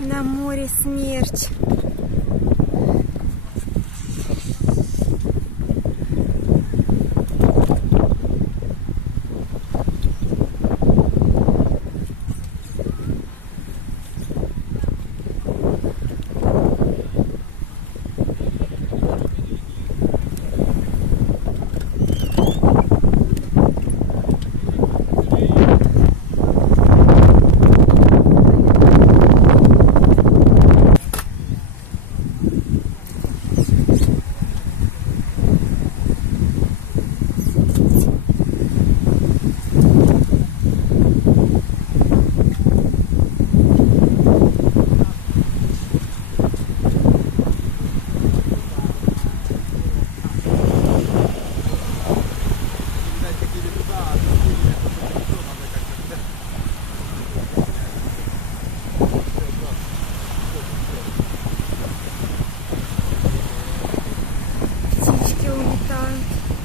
На море смерть. Bye.